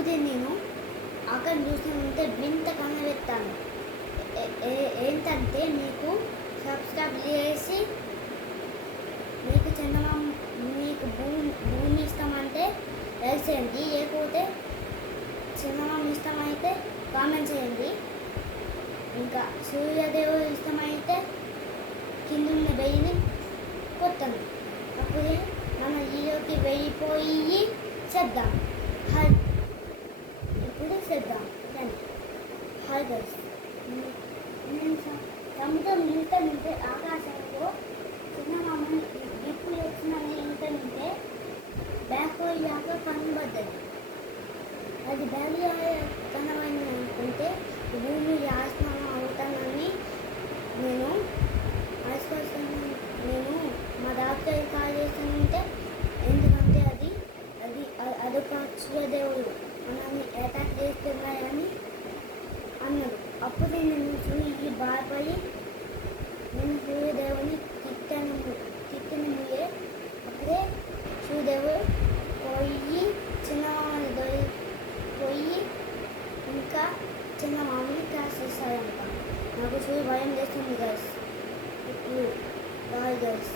అప్పుడే నేను అక్కడ చూస్తుంటే వింత కనబెట్టాను. ఏంటంటే మీకు సబ్స్క్రైబ్ చేసి మీకు చందమామ మీకు భూమి ఇష్టమంటే లైక్ చేయండి, లేకపోతే చందమామ ఇష్టమైతే కామెంట్ చేయండి. ఇంకా సూర్యదేవుడు ఇష్టమైతే కిందున్న వెయ్యిని కొట్టండి. అప్పుడే మన హీరోకి వెళ్ళిపోయి చేద్దాం. హాయ్, ఇప్పుడు చేద్దాం. హాయ్ గైస్, నేను సముద్రం నింటే ఆకాశంలో చందమామని ఎప్పుడు వచ్చిన నింటే బ్యాక్ అయ్యాక కనబడ్డది. అది బ్యాక్ కనబడి అనుకుంటే భూమి ఆస్మానం అవుతానని నేను మా డాక్టర్ కాల్ చేస్తానంటే, ఎందుకంటే అదొక సూర్యదేవుడు మనల్ని అటాక్ చేస్తున్నాయని అన్నాడు. అప్పుడు నేను సూర్యుడికి బాధపడి నేను సూర్యదేవుని తిట్టిన అప్పుడే సూర్యదేవుడు పోయి చందమామని పోయి ఇంకా చందమామని క్రాస్ చేస్తాడంట. నాకు సూర్య భయం చేస్తుంది గైస్. ఇప్పుడు బాయ్ గైస్.